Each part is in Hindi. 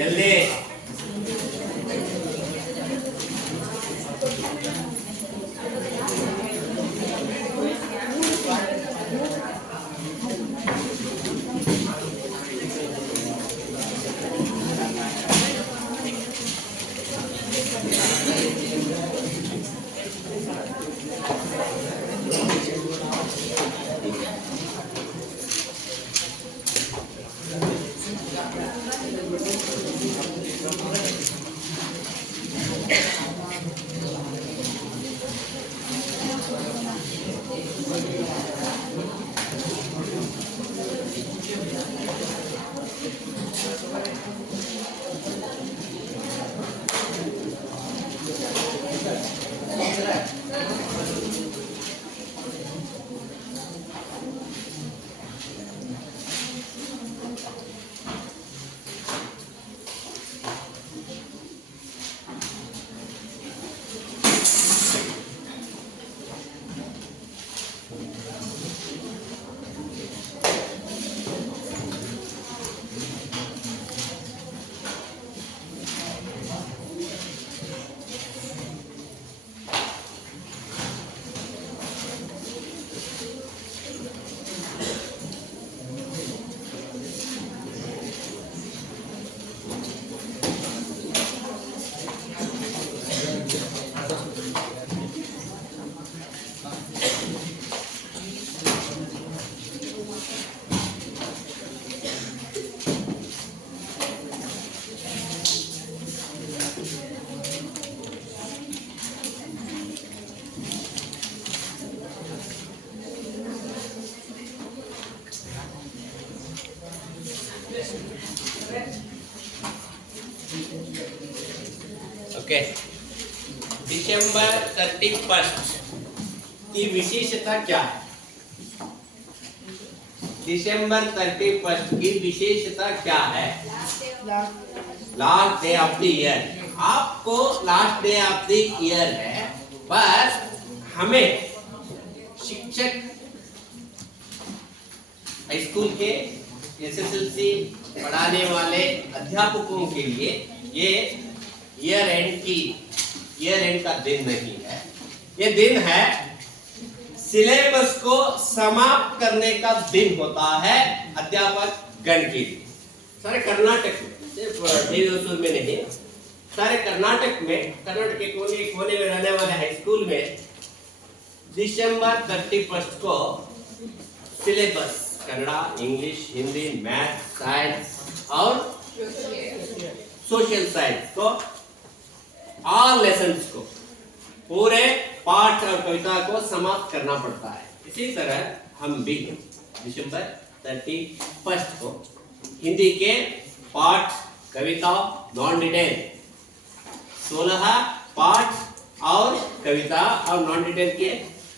जल्दी। ओके, दिसंबर 31 की विशेषता क्या है? दिसंबर 31 की विशेषता क्या है? Last day of the year. आपको last day of the year है, पर हमें शिक्षक हाई स्कूल के एसएसएलसी पढ़ाने वाले अध्यापकों के लिए ये ईयर एंड का दिन नहीं है। ये दिन है सिलेबस को समाप्त करने का दिन होता है अध्यापक गण के लिए। सारे कर्नाटक में, सिर्फ देवसूर में नहीं, सारे कर्नाटक के कोने में रहने वाले हाई स्कूल में दिसंबर 31 को syllabus Kannada, English, Hindi, math, science और सोशल साइंस को, ऑल लेसन्स को, पूरे पाठ और कविता को समाप्त करना पड़ता है। इसी तरह हम भी दिसंबर 31 को हिंदी के पाठ, कविता, नॉन डिटेल 16 पाठ और कविता और नॉन डिटेल के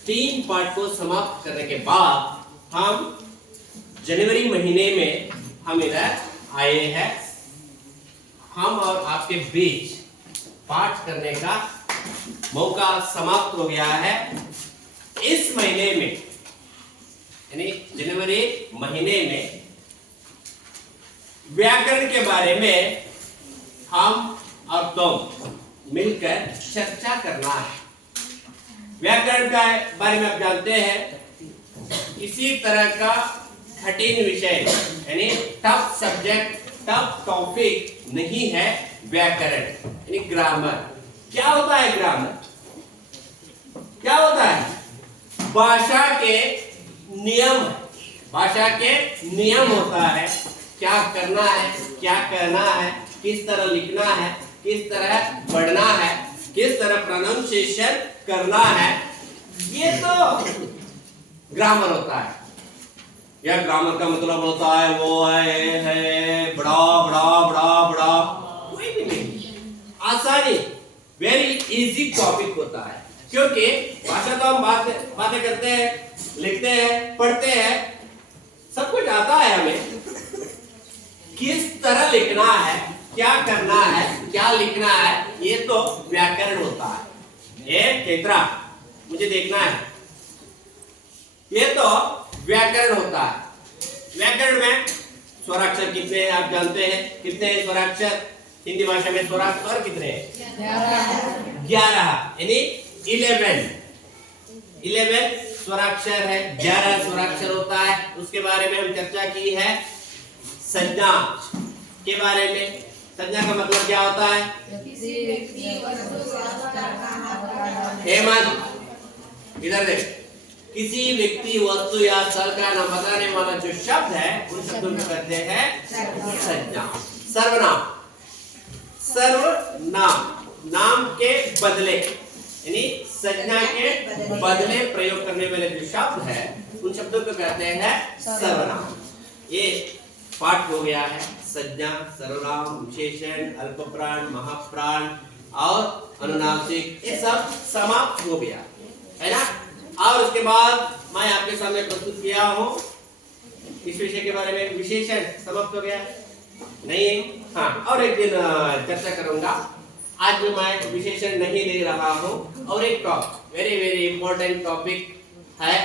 3 पाठ को समाप्त करने के बाद हम जनवरी महीने में हम इधर आए हैं। हम और आपके बीच पाठ करने का मौका समाप्त हो गया है। इस महीने में यानी जनवरी महीने में व्याकरण के बारे में हम और तुम मिलकर चर्चा करना है। व्याकरण के बारे में आप जानते हैं, इसी तरह का कठिन विषय यानी टफ सब्जेक्ट, टफ टॉपिक नहीं है व्याकरण यानी ग्रामर। क्या होता है ग्रामर? क्या होता है? भाषा के नियम, भाषा के नियम होता है। क्या करना है, क्या कहना है, किस तरह लिखना है, किस तरह पढ़ना है, किस तरह प्रोनाउंसिएशन करना है, ये तो ग्रामर होता है। यह ग्रामर का मतलब होता है वो है बड़ा बड़ा बड़ा बड़ा, कोई भी नहीं, आसानी, वेरी इजी टॉपिक होता है। क्योंकि भाषा तो हम बातें करते हैं, लिखते हैं, पढ़ते हैं, सब कुछ आता है हमें। किस तरह लिखना है, क्या करना है, क्या लिखना है, ये तो व्याकरण होता है। ये चैत्रा मुझे देखना है, ये तो व्याकरण होता है। व्याकरण में स्वराक्षर कितने हैं आप जानते हैं? कितने हैं स्वराक्षर? हिंदी भाषा में स्वराक्षर कितने हैं? 11 यानी 11 स्वराक्षर है, 11 स्वराक्षर होता है। उसके बारे में हम चर्चा की है। संज्ञा के बारे में, संज्ञा का मतलब क्या होता है? हेमंत इधर देख, किसी व्यक्ति वस्तु या स्थल का नाम बताने वाला जो शब्द है उन शब्दों को कहते हैं संज्ञा। सर्वनाम, सर्वनाम नाम के बदले यानी संज्ञा के बदले प्रयोग करने वाले जो शब्द है उन शब्दों को कहते हैं सर्वनाम। ये पाठ हो गया है। संज्ञा, सर्वनाम, विशेषण, अल्पप्राण, महाप्राण और अनुनासिक, ये सब समाप्त हो गया है ना। और उसके बाद मैं आपके सामने प्रस्तुत किया हूँ इस विषय के बारे में। विशेषण समाप्त हो गया नहीं? हाँ, और एक दिन चर्चा करूंगा। आज मैं विशेषण नहीं ले रहा हूँ। और एक topic, very very important topic है।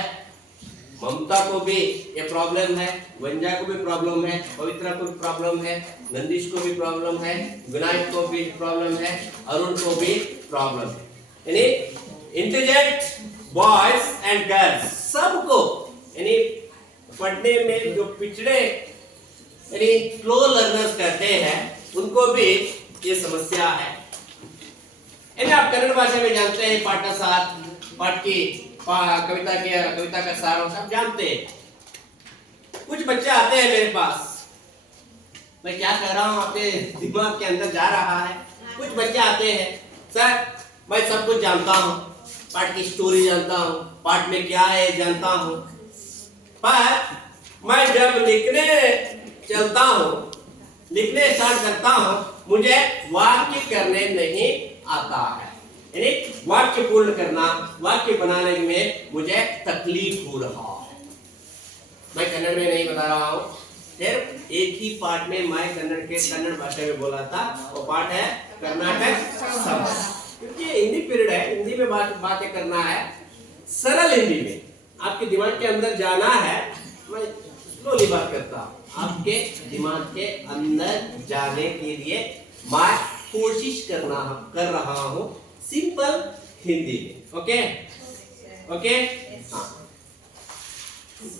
ममता को भी ये प्रॉब्लम है, वंजा को भी प्रॉब्लम है, पवित्रा को भी प्रॉब्लम है, नंदिश को भी प्रॉब्लम है, विनायक को भी प्रॉब्लम है, अरुण को भी प्रॉब्लम है। यानी इंटेलिजेंट बॉयज एंड गर्ल्स सबको, यानी पढ़ने में जो पिछड़े यानी स्लो लर्नर्स कहते हैं उनको भी ये समस्या है। यानी आप कन्नड़ भाषा में जानते हैं पाठ का सार, पाठ की कविता का सार सब जानते हैं। कुछ बच्चे आते हैं मेरे पास, मैं क्या कह रहा हूँ आपके दिमाग के अंदर जा रहा है। कुछ बच्चे आते हैं, सर मैं सब कुछ जानता हूँ, पाठ की स्टोरी जानता हूँ, पाठ में क्या है जानता हूँ, पर मैं जब लिखने चलता हूँ, लिखने स्टार्ट करता हूँ, मुझे वाक्य करने नहीं आता है। यानी वाक्य पूर्ण करना, वाक्य बनाने में मुझे तकलीफ हो रहा है। मैं कन्नड़ में नहीं बता रहा हूँ, सिर्फ एक ही पाठ में मैं कन्नड़ भाषा में बोला था। वो पाठ है कर्नाटक सभा, क्योंकि हिंदी पीरियड है, हिंदी में बातें करना है, सरल हिंदी में आपके दिमाग के अंदर जाना है। मैं स्लोली बात करता हूँ, आपके दिमाग के अंदर जाने के लिए मैं कोशिश कर रहा हूँ सिंपल हिंदी में। ओके ओके, हाँ।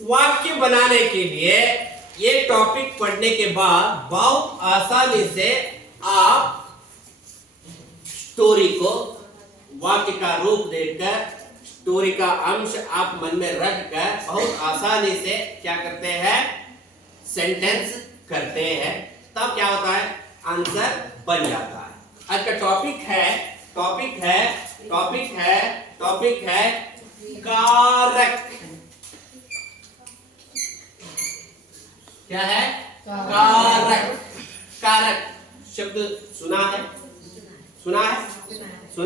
वाक्य बनाने के लिए ये टॉपिक पढ़ने के बाद बहुत आसानी से आप स्टोरी को वाक्य का रूप देकर, स्टोरी का अंश आप मन में रखकर बहुत आसानी से क्या करते हैं, सेंटेंस करते हैं। तब क्या होता है, आंसर बन जाता है। आज का टॉपिक है कारक। क्या है? कारक। कारक शब्द सुना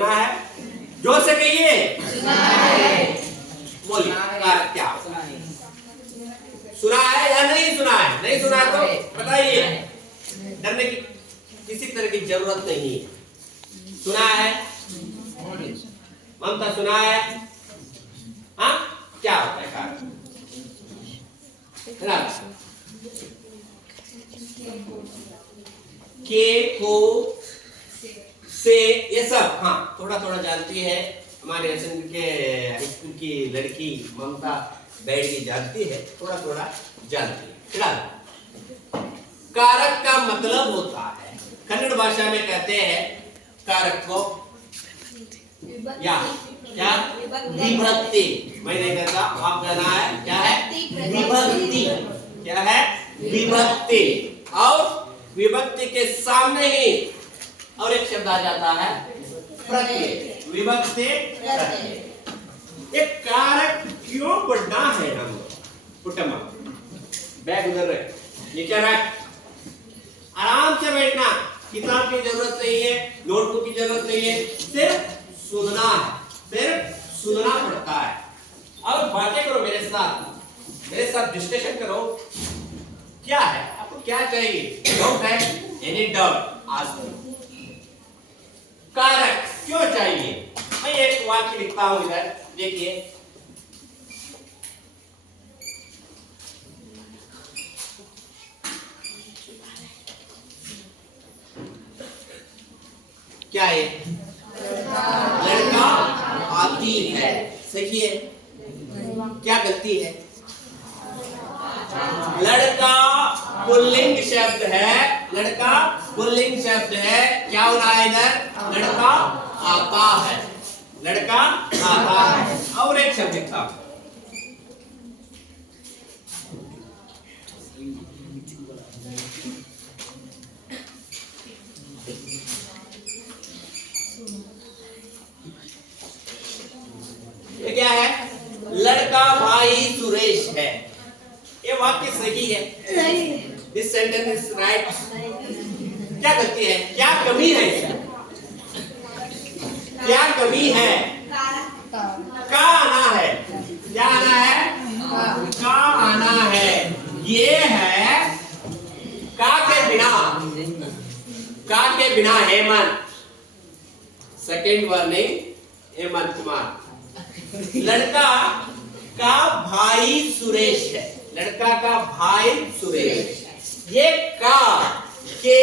है? जोर से कहिए। बोलिए, कारक क्या? सुना है या नहीं सुना है? नहीं सुना है तो बताइए। डरने की किसी तरह की जरूरत नहीं है। सुना है? ममता सुना है? हाँ, क्या होता है कारक? के, को, से, ये सब हाँ थोड़ा थोड़ा जानती है। हमारे एसएन के स्कूल की लड़की ममता बैठी जानती है, थोड़ा थोड़ा जानती है। कारक का मतलब होता है, कन्नड़ भाषा में कहते हैं कारक को या क्या, विभक्ति। मैं नहीं कहता, आप कहना है क्या है, विभक्ति। क्या है? विभक्ति। और विभक्ति के सामने ही और एक शब्द आ जाता है प्रत्यय। विभक्ति प्रत्यय। एक कारक क्यों पढ़ना है हम लोग? पुटमा बैग उधर रख, नीचे रख, आराम से बैठना। किताब की जरूरत नहीं है, नोटबुक की जरूरत नहीं है, सिर्फ सुनना है, सिर्फ सुनना पड़ता है। और बातें करो मेरे साथ डिस्कशन करो। क्या है आपको, क्या चाहिए? डाउट है? Any doubt ask. कारक क्यों चाहिए? मैं एक वाक्य लिखता हूं इधर, देखिए। क्या है? लड़का आती है। सही है। क्या गलती है? लड़का पुल्लिंग शब्द है। लड़का पुल्लिंग शब्द है। क्या हो रहा है इधर? लड़का आता है। लड़का आता है। और एक शब्द लिखा, ये क्या है? लड़का भाई सुरेश है। ये वाक्य सही है। This sentence is right. क्या गलती है? क्या कमी है इसमें? क्या कमी है? का आना है। क्या आना है? का आना है। ये है का के बिना। का के बिना हेमंत। Second warning, Hemant Kumar. लड़का का भाई सुरेश है। लड़का का भाई सुरेश। ये का, के,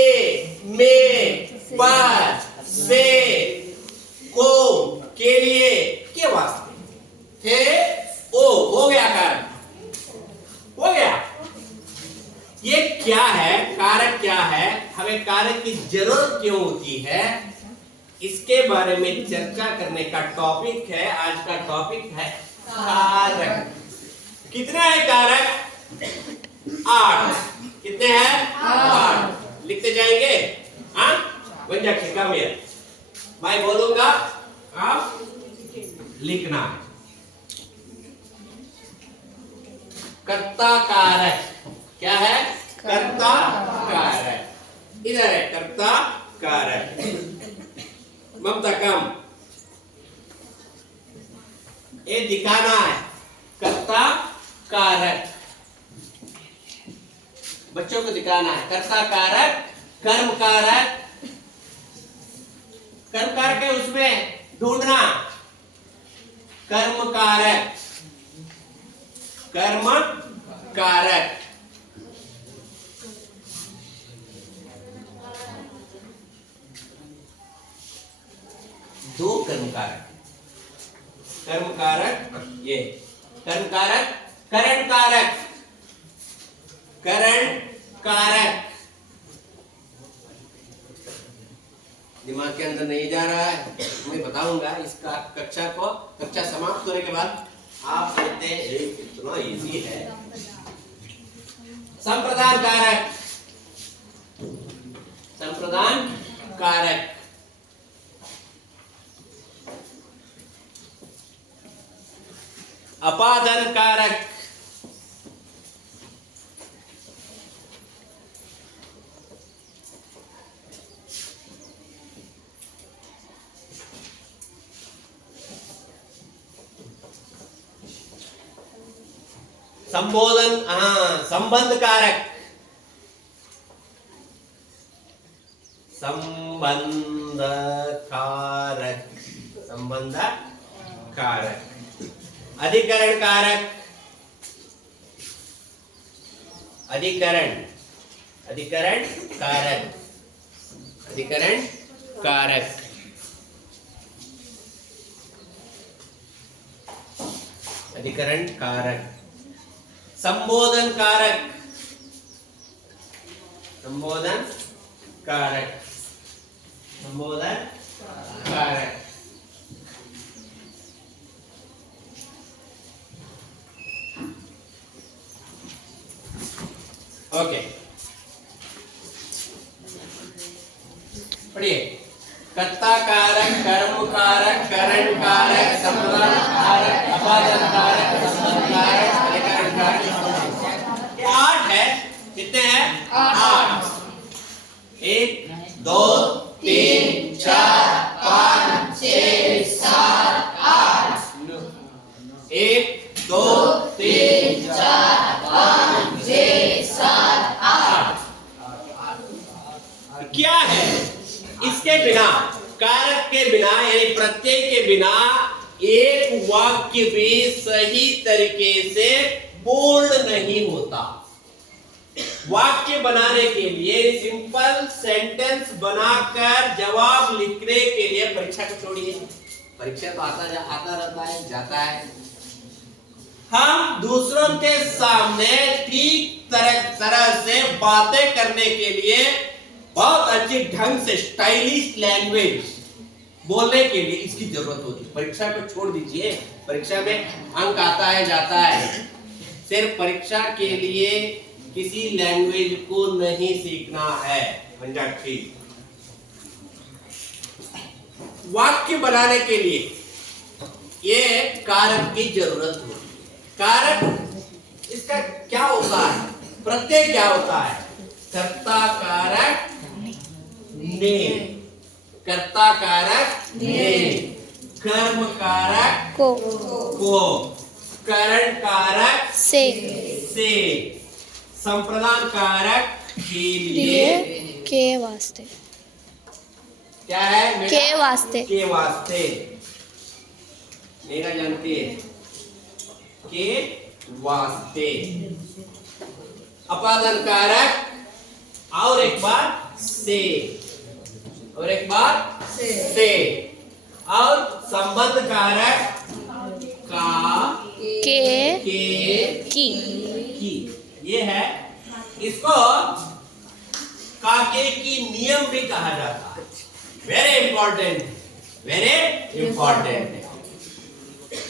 में, पर, से, को, के लिए, के वास्ते, थे, ओ, हो गया कारक। हो गया। ये क्या है? कारक क्या है? हमें कारक की जरूरत क्यों होती है? इसके बारे में चर्चा करने का टॉपिक है। आज का टॉपिक है कारक। कितना है कारक? 8। कितने हैं? 8। लिखते जाएंगे। हाँ, बन जा ठीक है। मैं बोलूंगा, आप लिखना। कर्ता कारक। क्या है? कर्ता कारक। इधर है कर्ता कारक। ममता कम, ये दिखाना है कर्ता कारक। बच्चों को दिखाना है कर्ता कारक, कर्म कारक। कर्म कारक है, उसमें ढूंढना कर्म कारक। कर्म कारक। दो कर्म कारक। कर्म कारक ये कर्म कारक, करण कारक। करण कारक दिमाग के अंदर नहीं जा रहा है, मैं बताऊंगा इसका कक्षा समाप्त होने के बाद आप कहते हैं इतना इजी है। संप्रदान कारक। संप्रदान कारक। अपादन कारक। संबोधन, संबंध कारक। संबंध कारक। संबंध कारक। अधिकरण कारक। अधिकरण। अधिकरण कारक। अधिकरण कारक। अधिकरण कारक। संबोधन कारक। संबोधन कारक। संबोधन कारक। ओके, पढ़िए। कर्ता कारक, कर्म कारक, करण कारक, संबंध कारक, अपादन कारक, संबंध कारक, अधिकरण कारक। ये 8 है। कितने हैं? 8। 1 2 3 4 5 6 7 8। 1 2 3 4 5 6 7 8। क्या है? इसके बिना, कारक के बिना यानी प्रत्यय के बिना एक वाक्य भी सही तरीके से पूर्ण नहीं होता। वाक्य बनाने के लिए, सिंपल सेंटेंस बनाकर जवाब लिखने के लिए परीक्षा को छोड़िए। परीक्षा तो आता रहता है, जाता है। हम दूसरों के सामने ठीक तरह से बातें करने के लिए बहुत अच्छी ढंग से स्टाइलिश लैंग्वेज बोलने के लिए इसकी जरूरत होती है। परीक्षा को छोड़ दीजिए, परीक्षा में अंक आता है, जाता है। सिर्फ परीक्षा के लिए किसी लैंग्वेज को नहीं सीखना है। मंजाक्षी, वाक्य बनाने के लिए ये कारक की जरूरत होती है। कारक इसका क्या होता है? प्रत्यय क्या होता है? कर्ता कारक ने, कर्ता कारक ने, कर्म कारक को, करण कारक से, संप्रदान कारक के लिए, के वास्ते, क्या है? के वास्ते, के वास्ते, मेरा जानती है, के वास्ते। अपादान कारक और एक बार से, और एक बार से, और संबंध कारक का, के, की। ये है। इसको काके की नियम भी कहा जाता है। Very important, very important.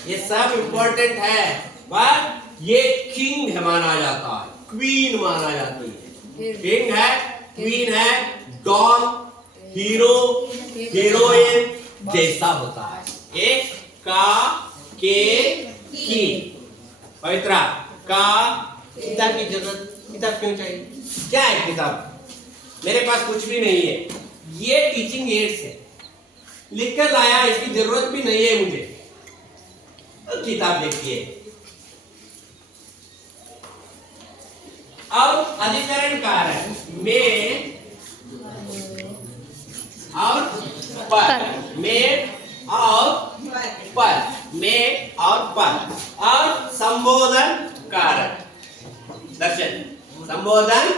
ये सब इंपॉर्टेंट है, पर ये किंग है माना जाता है, क्वीन माना जाती है। किंग है, क्वीन है, डॉन, हीरो, हीरोइन जैसा होता है। एक का, के, की। पवित्रा, का, किताब की जरूरत, किताब क्यों चाहिए? क्या है किताब? मेरे पास कुछ भी नहीं है, ये टीचिंग एड्स है, लिखकर लाया, इसकी जरूरत भी नहीं है मुझे। तो किताब देखिए। अब अधिकरण कारक में और पर, में और पर, में और पर, और संबोधन कारक। दर्शन, संबोधन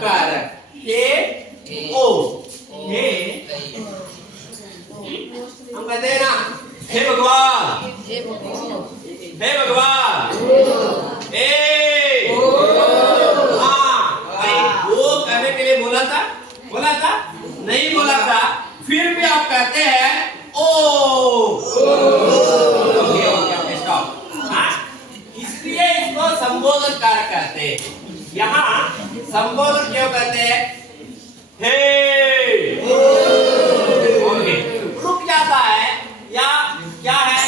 कारक हे, ओ, हे। हम कहते हैं ना, हे भगवान, हे भगवान, वो कहने के लिए बोला था नहीं बोला था, फिर भी आप कहते हैं ओ। इसलिए इसको संबोधन कारक कहते हैं। यहाँ संबोधन क्यों कहते हैं? हे, रुक जाता है या क्या है,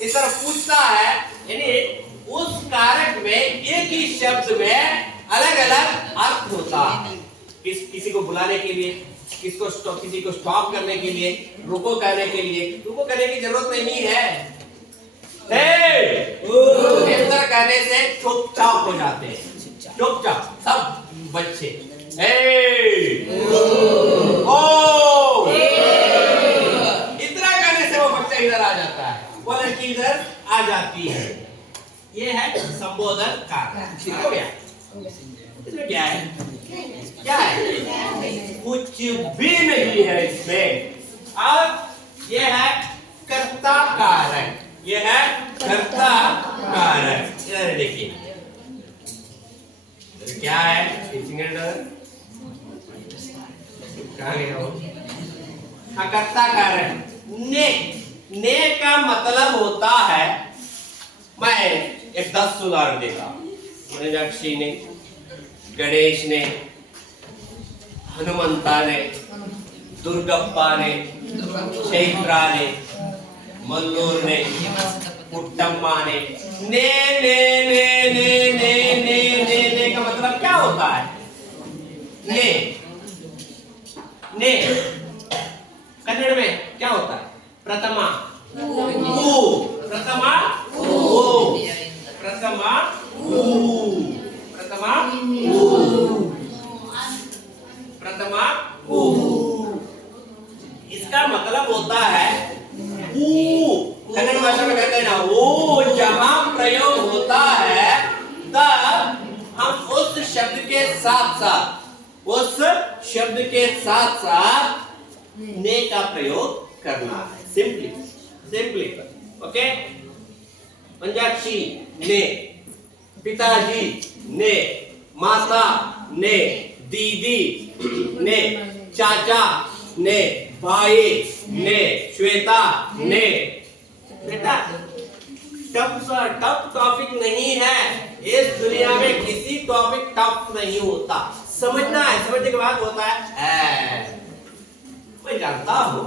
इस तरह पूछता है, यानी उस कारक में एक ही शब्द में अलग अलग अर्थ होता है। किसी को बुलाने के लिए, किसी को स्टॉप करने के लिए, रुको कहने के लिए, रुको कहने की जरूरत नहीं है। इस तरह कहने से चुपचाप हो जाते हैं, चुपचाप सब बच्चे। इतना कहने से वो बच्चा इधर आ जाता है, वो लड़की इधर आ जाती है। ये है संबोधन कारक। हो गया? इसमें क्या है? क्या है? कुछ भी नहीं है इसमें। अब ये है कर्ता कारक, ये है कर्ता कारक। इधर देखिए क्या है? टीचिंग एंड कहाँ गया हो? हाँ, कर्ता कारक ने, ने का मतलब होता है, मैं एक 10 उदाहरण देता हूं। मीनाक्षी ने, गणेश ने, हनुमंता ने, दुर्गप्पा ने, चैत्रा ने, मल्लूर ने, कुट्टम्मा ने। ने का मतलब क्या होता है? ने कन्नड़ में क्या होता है? प्रथमा, प्रथमा, प्रथमा, प्रथमा, प्रथमा। इसका मतलब होता है कन्नड़ भाषा में कहते हैं ना, वो जहां प्रयोग होता है तब हम उस शब्द के साथ साथ, उस शब्द के साथ साथ ने का प्रयोग करना है। Simply simply, okay. पंजाक्षी ने, पिताजी ने, माता ने, दीदी ने, चाचा ने, भाई ने, श्वेता ने। बेटा टफ टॉपिक नहीं है, इस दुनिया में किसी टॉपिक टफ नहीं होता। समझना है, समझने के बाद होता है। मैं जानता हूँ,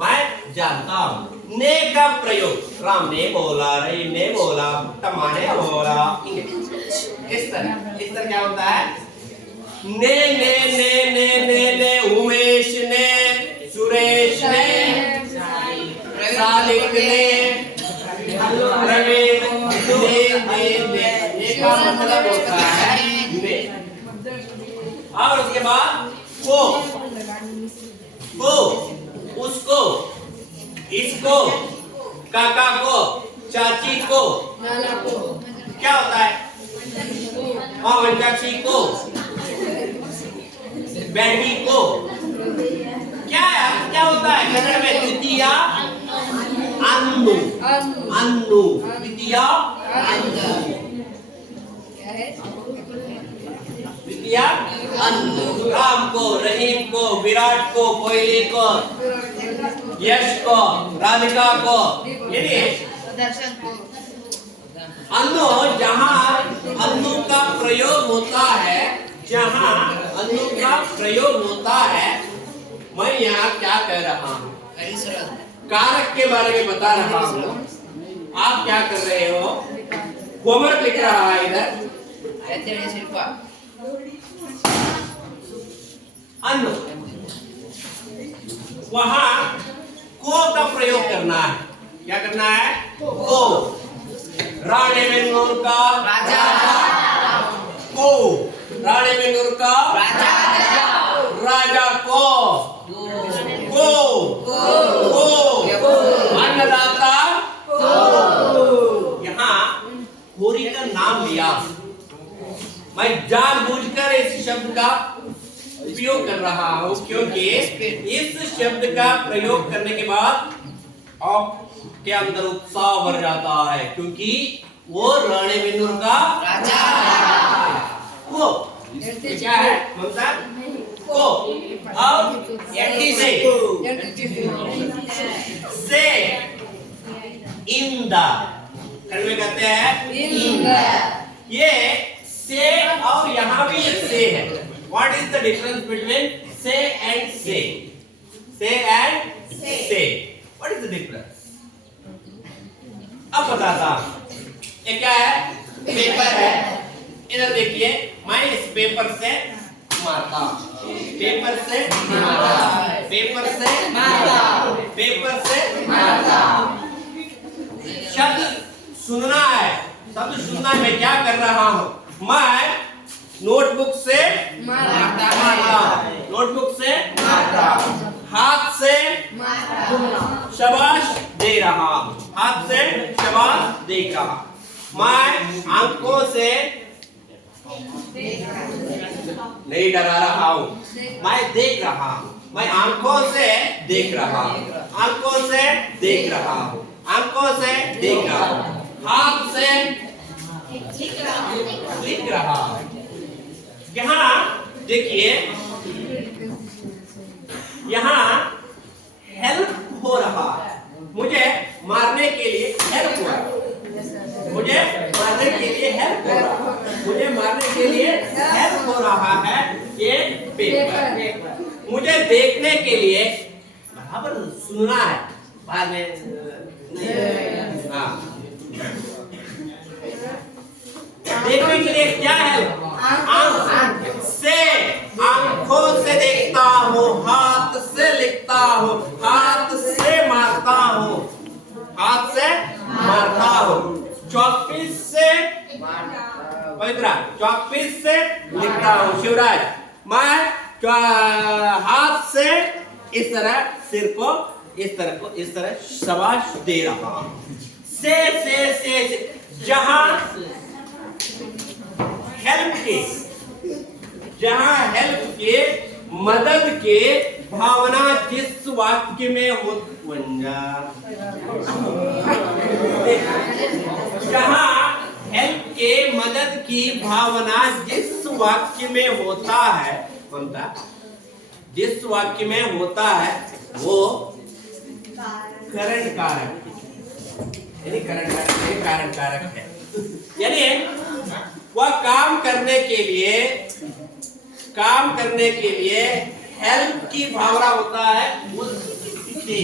मैं जानता हूँ। ने का प्रयोग, राम ने बोला, रहीम ने बोला, तम्मा ने बोला, इस तरह क्या होता है? ने ने ने ने ने ने, उमेश ने, सुरेश ने, सालिक ने, प्रवीण ने का मतलब होता है ने। और उसके बाद को, उसको, इसको, काका को, चाची को, क्या होता है? हाँ, चाची को, बेटी को, क्या होता है कन्नड़ में? द्वितीया अन्नु, अन्नु, द्वितीया द्वितीया अन्नु। राम को, रहीम को, विराट को, कोहली को, यश को, राधिका को, अन्नु। जहाँ अन्नु का प्रयोग होता है, जहाँ अन्नु का प्रयोग होता है, मैं यहाँ क्या कह रहा हूँ? कारक के बारे में बता रहा हूँ। आप क्या कर रहे हो? होमवर्क लिख रहा है इधर। अन्नु, वहाँ को का प्रयोग करना है। क्या करना है? को। राणे बेंगलुरु का राजा को, राणे बेंगलुरु का राजा को, अन्नदाता को। यहाँ होरी का नाम लिया। मैं जानबूझकर इस शब्द का उपयोग कर रहा हूँ, क्योंकि इस शब्द का प्रयोग करने के बाद आपके अंदर उत्साह भर जाता है, क्योंकि वो राणे बेंगलुरु का राजा को। क्या है ममता? को। अब से इंदा, कन्नड़ में कहते हैं इंदा। ये से और यहाँ भी एक से है। What is the difference between say and say? Say and say. What is the difference? अब बताता हूँ। ये क्या है? पेपर है। इधर देखिए, मैं इस पेपर से मारता हूँ, पेपर से मारता, पेपर से मारता, पेपर से मारता। शब्द सुनना है, शब्द सुनना है। मैं क्या कर रहा हूँ? मैं नोटबुक से मारता, नोटबुक से मारता, हाथ से शाबाश दे रहा, हाथ से शाबाश दे रहा। मैं आंखों से नहीं डरा रहा हूँ, मैं देख रहा हूँ। मैं आंखों से देख रहा हूँ, आंखों से देख रहा हूँ, आंखों से देख रहा हूँ। हाथ से लिख रहा हूँ। यहाँ देखिए, यहाँ हेल्प हो रहा है। मुझे मारने के लिए हेल्प हो रहा है, मुझे मारने के लिए हेल्प हो रहा है, मुझे मारने के लिए हेल्प हो रहा है ये पेपर। मुझे देखने के लिए बराबर सुनना है, बाद में हाँ। देखने के लिए क्या है? आंख से, आंखों से देखता हूँ, हाथ से लिखता हूँ, हाथ से मारता हूँ, हाथ से मारता हूँ। चॉकपीस से, पवित्रा, चॉकपीस से लिखता हूँ। शिवराज, मैं हाथ से इस तरह सिर को इस तरह शाबाश दे रहा हूँ। से जहाँ हेल्प के जहां हेल्प के, मदद के भावना जिस वाक्य में हो, जहां हेल्प के, मदद की भावना जिस वाक्य में होता है, कौन सा, जिस वाक्य में होता है वो कारण कारक, यानी कारण कारक है। यानी वह काम करने के लिए हेल्प की भावना होता है उससे,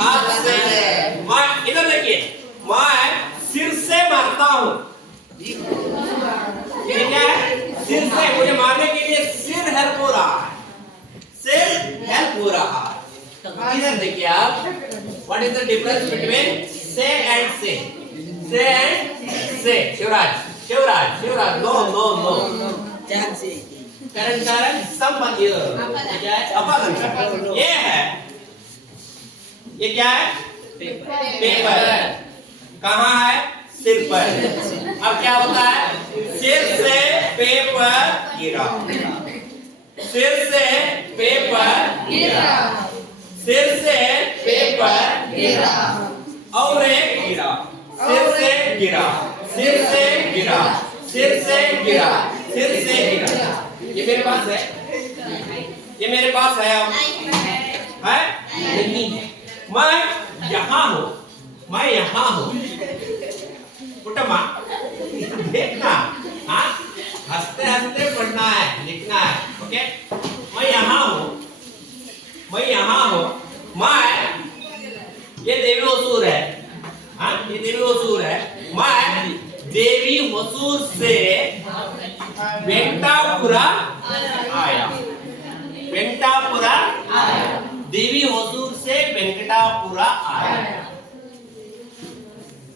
हाथ से, मैं इधर देखिए, मैं सिर से मारता हूँ, ये क्या है, सिर से मुझे मारने के लिए सिर हेल्प हो रहा है, सिर हेल्प हो रहा है। इधर देखिए आप, what is the difference between से एंड से, से एंड से, शिवराज, नो, कारण कारक संबंध, क्या है, अपादन कारक, ये है, ये क्या है, पेपर, कहाँ है, सिर पर। अब क्या होता है, सिर से पेपर गिरा, सिर से पेपर गिरा, सिर से पेपर गिरा, और एक गिरा, सिर से गिरा, सिर से गिरा, सिर से गिरा, सिर से गिरा। ये मेरे पास है, ये मेरे पास है, अब है नहीं है। मैं यहाँ हूँ, मैं यहाँ हूँ, कुटुंबा देखना, हाँ, हंसते हंसते पढ़ना है, लिखना है, ओके। मैं यहाँ हूँ, मैं यहाँ हूँ, मैं, ये देवी होसूर है, हाँ, ये देवी होसूर है, मैं देवी होसूर से वेंकटापुरा आया, वेंकटापुरा आया, देवी होसूर से वेंकटापुरा आया।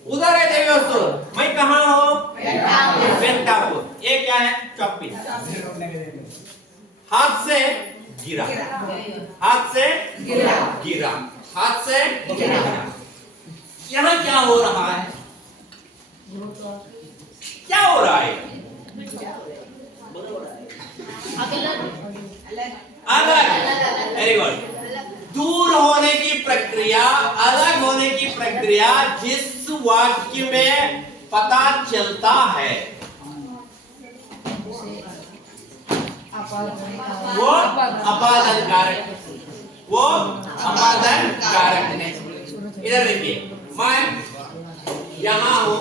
उधर है देवी होसूर, मैं कहाँ हूँ, वेंकटापुर। ये क्या है, चौपी, हाथ से गिरा, हाथ से गिरा, हाथ से गिरा। यहाँ क्या हो रहा है, क्या हो रहा है, अलग, वेरी गुड। दूर होने की प्रक्रिया, अलग होने की प्रक्रिया जिस वाक्य में पता चलता है वो अपादन कारक, वो अपादन कारक है। इधर देखिए, मैं यहाँ हूँ,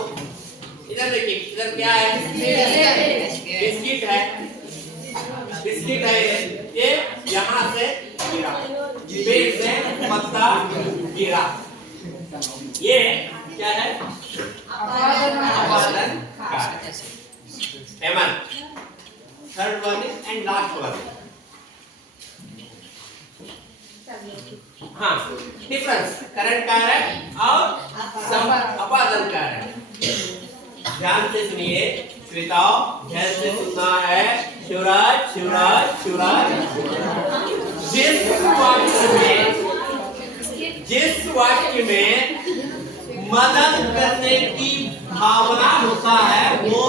इधर देखिए, इधर क्या है, बिस्किट है, बिस्किट है, ये यहाँ से गिरा, पेड़ से पत्ता गिरा, ये क्या है, अपादन कारक। Hemant, third one and last one, हाँ, डिफरेंस कारण कारक और अपादन कारक। ध्यान से सुनिए, श्वेताओ ध्यान से सुनना है, शिवराज, जिस वाक्य में मदद करने की भावना होता है वो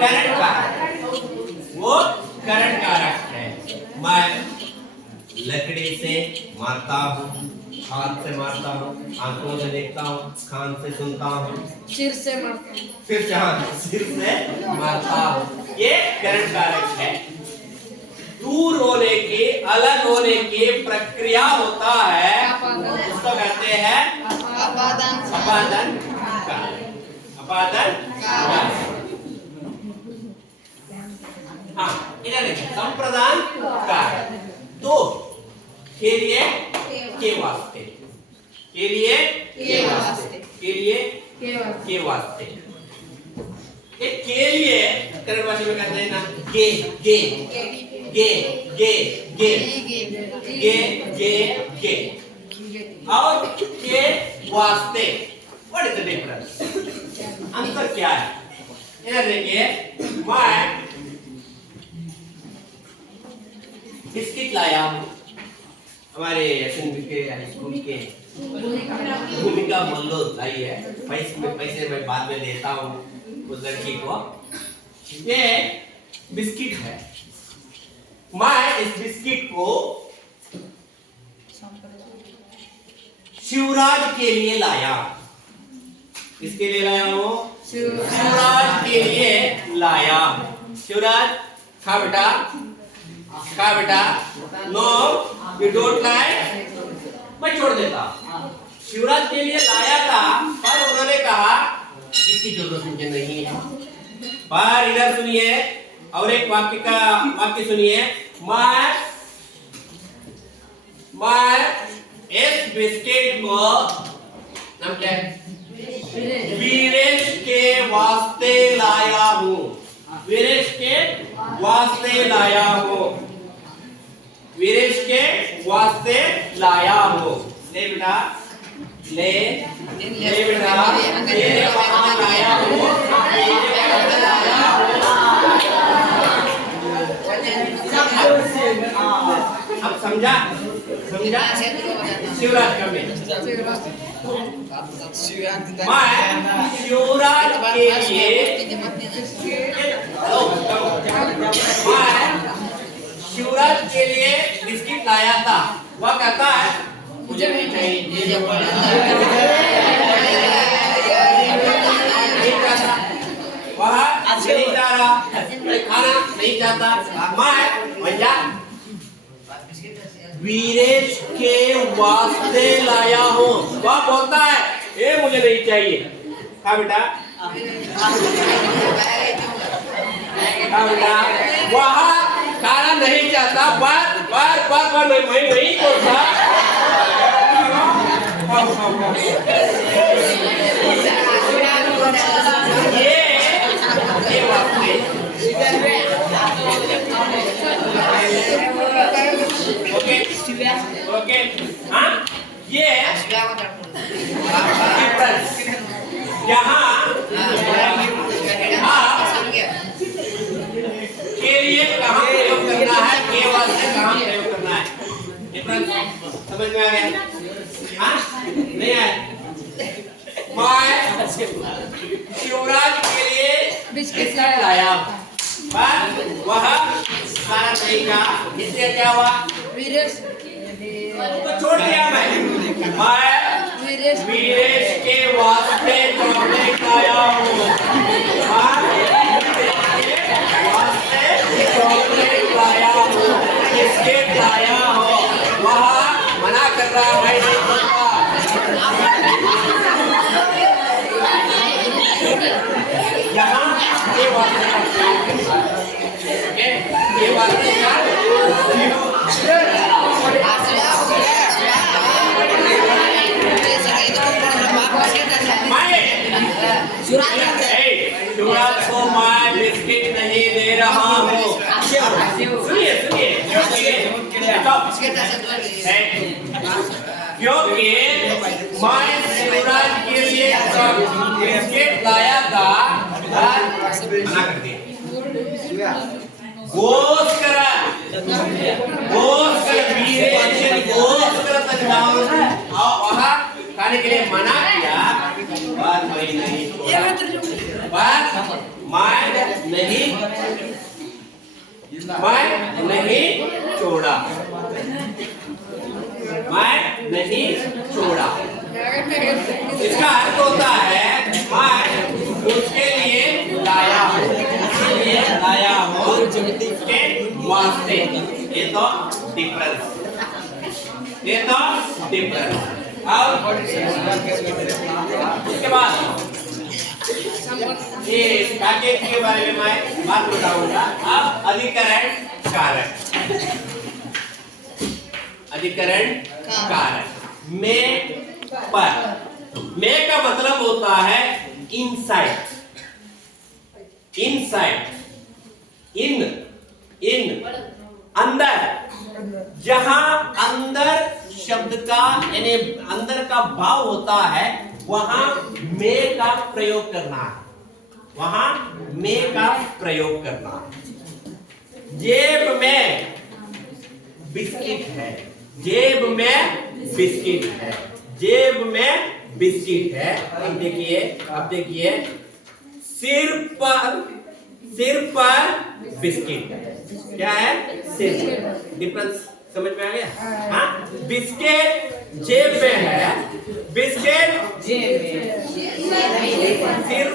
कारण कारक, वो कारण कारक है। मैं लकड़ी से मारता हूँ, हाथ से मारता हूँ, आंखों से देखता हूँ, कान से सुनता हूँ, सिर से मारता हूँ, सिर से मारता हूँ, ये कारण कारक है। दूर होने के, अलग होने की प्रक्रिया होता है, उसको कहते हैं अपादन कारक, अपादन कारक। हाँ, इधर देखिए, संप्रदान कारक। तो के लिए, के वास्ते, के लिए, के वास्ते, के लिए, के वास्ते। एक के लिए कन्नड़ भाषा में कहते हैं ना, गे गे गे गे गे गे गे गे, और के वास्ते, व्हाट इज द डिफरेंस, अंतर क्या है? इधर देखिए, मैं बिस्किट लाया हूँ, हमारे एसएनबी के स्कूल के भूमिका बोल लो सही है। पैसे मैं बाद में देता हूँ उस लड़की को। ये बिस्किट है, मैं इस बिस्किट को शिवराज के लिए लाया। किसके लिए लाया हूँ? शिवराज के लिए लाया। शिवराज खा बेटा, खा बेटा। नो यू डोंट लाइक, मैं छोड़ देता। शिवराज के लिए लाया था, पर उन्होंने कहा इसकी जरूरत मुझे नहीं है। पर इधर सुनिए और एक वाक्य सुनिए। मैं इस बिस्किट को, नाम क्या है? वीरेश के वास्ते लाया हूँ। वीरेश के वास्ते लाया हूँ। वीरेश के वास्ते लाया हूँ। ले बेटा, ले बेटा, तेरे वास्ते लाया हूँ। अब समझा? शिवराज का मैं शिवराज के लिए, मैं शिवराज के लिए बिस्किट लाया था। वह कहता है मुझे नहीं चाहिए, वह नहीं जा रहा, खाना नहीं चाहता। मैं वीरेश के वास्ते लाया हूँ। वह बोलता है ये मुझे नहीं चाहिए। हाँ बेटा, हाँ बेटा। वह खाना नहीं चाहता, पर मैं नहीं छोड़ता। ये वास्ते ओके हाँ, ये यहाँ के लिए कहाँ प्रयोग करना है, के वास्ते कहाँ प्रयोग करना है, समझ में आ गया? हाँ नहीं आया? मैं शिवराज के लिए बिस्किट लाया, पर वह खाना नहीं खा। इससे क्या हुआ? तो छोड़ दिया मैं वीरेश के वास्ते चॉकलेट लाया हूँ। वास्ते चॉकलेट लाया हूँ, बिस्किट लाया हूँ। वह मना कर रहा है, नहीं करता। यहाँ ये वास्ते ये वास्ते का शिवराज को मैं बिस्किट नहीं दे रहा हूँ। सुनिए क्योंकि मैं शिवराज के लिए बिस्किट लाया था, मना कर दिया। गोश्त करा वहाँ खाने के लिए मना किया, बात मैं नहीं छोड़ा। मैं नहीं छोड़ा। इसका अर्थ होता है मैं उसके लिए लाया हूँ, उसके वास्ते। ये तो डिफरेंस। और इसके बाद ये पैकेज के बारे में मैं बात बताऊंगा। अब अधिकरण कारक में पर। में का मतलब होता है इनसाइड, इन अंदर। जहां अंदर शब्द का यानी अंदर का भाव होता है, वहां में का प्रयोग करना है। जेब में बिस्किट है, जेब में बिस्किट है। अब देखिए सिर पर बिस्किट है। क्या है? सिर। डिफरेंस समझ में आ गया? हाँ, बिस्किट जेब में है, बिस्किट सिर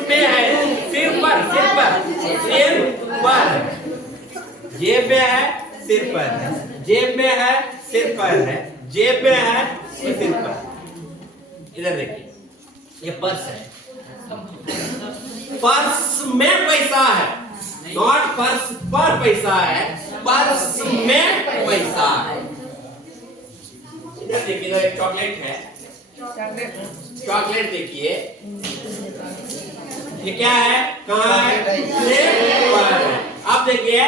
में है, सिर पर जेब में है, सिर पर है, जेब में है, सिर पर है, जेब में है, सिर पर। इधर देखिए, ये पर्स है, पर्स में पैसा है, नॉट पर्स पर पैसा है, पर्स में पैसा है। इधर देखिए, इधर एक चॉकलेट है, चॉकलेट देखिए, ये क्या है? कहाँ है? जेब पर है। अब देखिए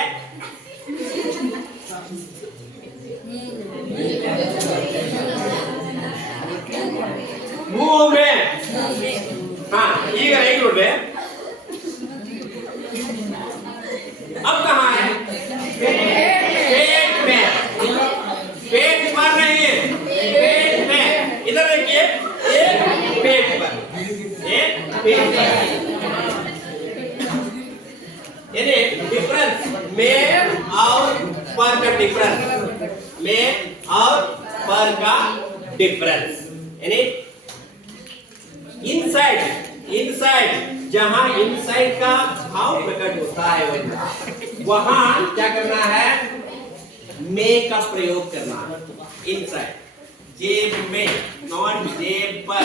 मुंह में, हाँ ये एक रोड है। अब कहाँ है? पेट में, पेट पर नहीं है, पेट में। इधर देखिए, एक पेट पर, एक पेट पर। यानी डिफरेंस में और पर का डिफरेंस, में और पर का डिफरेंस। यानी इनसाइड जहां इनसाइड का भाव प्रकट होता है वहां क्या करना है? में का प्रयोग करना है। इनसाइड जेब में, नॉट जेब पर,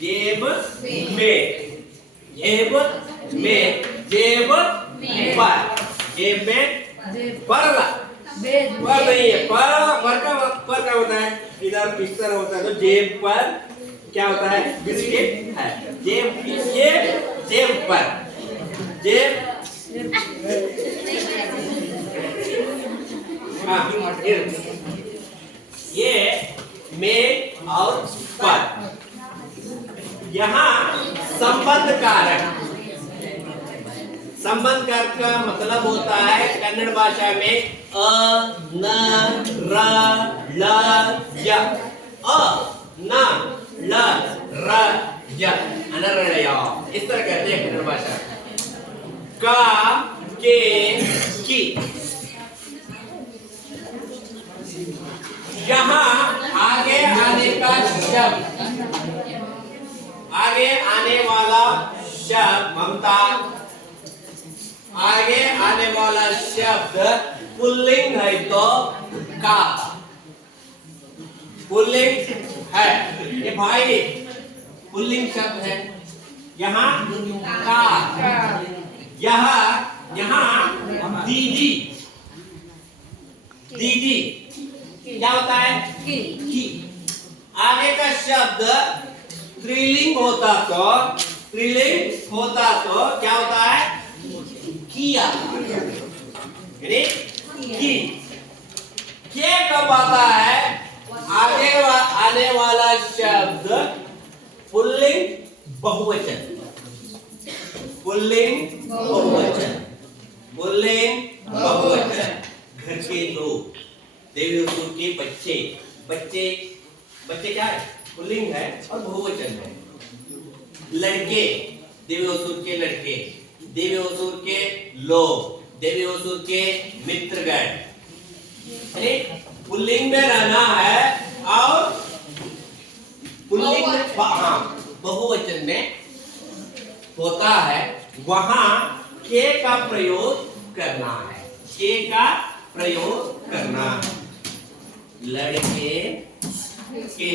जेब में, जेब में, जेब पर, जेब में पर नहीं है, पर का होता है इधर इस तरह होता है। तो जेब पर क्या होता है? बिस्किट है। जेब पर, जेब हाँ, ये में और पर। यहाँ संबंध कारक का मतलब होता है कन्नड़ भाषा में अ, न, र, ल, य। अ, न, ल, र, य, अनर्णय। इस तरह कहते हैं कन्नड़ भाषा। का, के, की। यहाँ आगे आने का शब्द, आगे आने वाला शब्द ममता, आगे आने वाला शब्द पुल्लिंग है तो का, पुल्लिंग है। ये भाई पुल्लिंग शब्द है। यहाँ का, यहाँ दीदी, दीदी क्या होता है? की। आगे का शब्द स्त्रीलिंग होता तो क्या होता है? किया। की। के कब आता है? आगे आने वाला शब्द पुल्लिंग बहुवचन, पुल्लिंग बहुवचन। घर के लोग, देवी असुर के बच्चे, बच्चे क्या है? पुल्लिंग है और बहुवचन है। लड़के, देवी असुर के लड़के, देवी असुर के लोग, देवी असुर के मित्रगण। पुल्लिंग में रहना है और पुल्लिंग बहुवचन में होता है, वहां के का प्रयोग करना है, के का प्रयोग करना है। लड़के के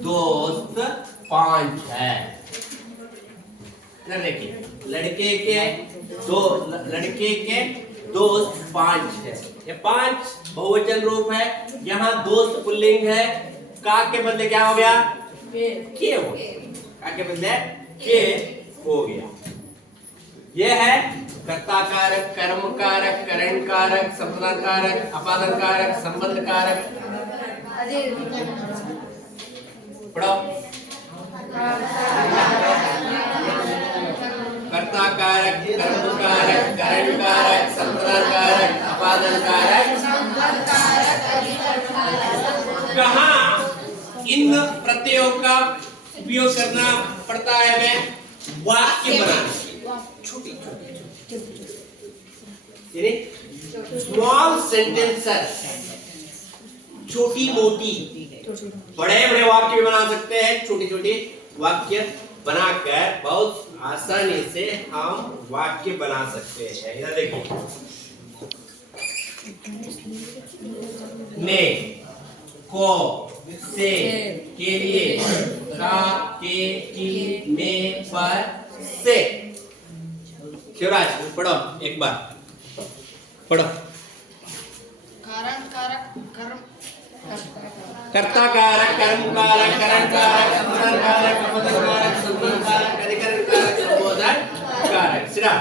दोस्त 5 है। देखिए, लड़के के दोस्त 5 है। ये 5 बहुवचन रूप है। यहाँ दोस्त पुल्लिंग है। का के बदले क्या हो गया? के हो गया। का के बदले के हो गया। ये है कर्ता कारक, कर्म कारक, करण कारक, संप्रदान कारक, अपादान कारक, संबंध कारक। पढ़ो। कर्ता कारक, कर्म कारक, करण कारक, संप्रदान कारक, अपादान कारक। कहाँ इन प्रत्ययों का उपयोग करना पड़ता है हमें वाक्य बनाने, स्मॉल सेंटेंसेस, छोटी मोटी, बड़े बड़े वाक्य भी बना सकते हैं, छोटी छोटी वाक्य बनाकर बहुत आसानी से हम वाक्य बना सकते हैं। इधर देखिए, ने, को, से, के लिए, का, के, की, में, पर, से। शिवराज पढ़ो एक बार, पढ़ो। कारण कारक कर्म कर्ता कारक, कर्म कारक, करण कारक, संबंध कारक, अपदन कारक, संबंध कारक, अधिकरण कारक, संबोधन कारक। सिरा,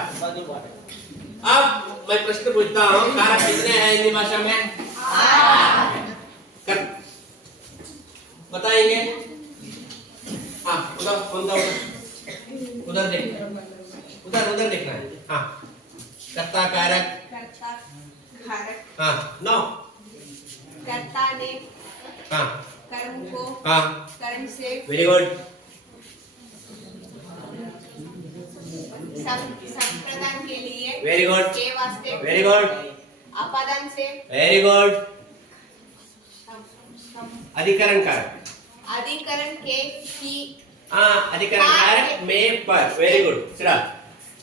अब मैं प्रश्न पूछता हूँ, कारक कितने हैं हिंदी भाषा में? कर बताएंगे? हाँ, उधर देख, उधर देखना है। हाँ, कर्ता कारक, कर्ता कारक, हाँ, नौ, कर्ता ने हाँ, कर्म को हाँ, कर्म से वेरी गुड, संप्रदान के लिए वेरी गुड, के वास्ते वेरी गुड, अपादान से वेरी गुड, अधिकरण कारक, अधिकरण के की हाँ, अधिकरण कारक में पर, वेरी गुड। सिरा,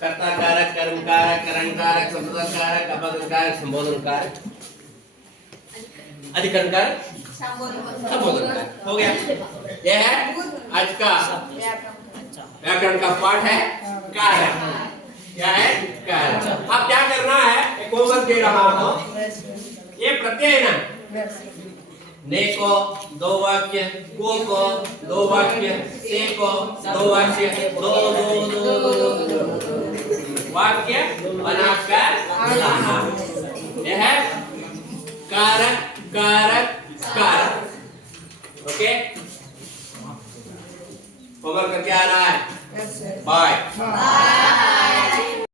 कर्ता कारक, कर्म कारक, करण कारक, संबोधन कारक, अपदन कारक, संबोधन कारक, अधिकरण कारक, संबोधन कारक। हो गया। यह है आज का व्याकरण का पाठ है कारक। क्या है? कारक। अब क्या करना है? एक होमवर्क दे रहा हूं। ये प्रत्यय है ना, ने को दो वाक्य, को दो वाक्य, से को दो वाक्य, दो वाक्य बनाकर लाना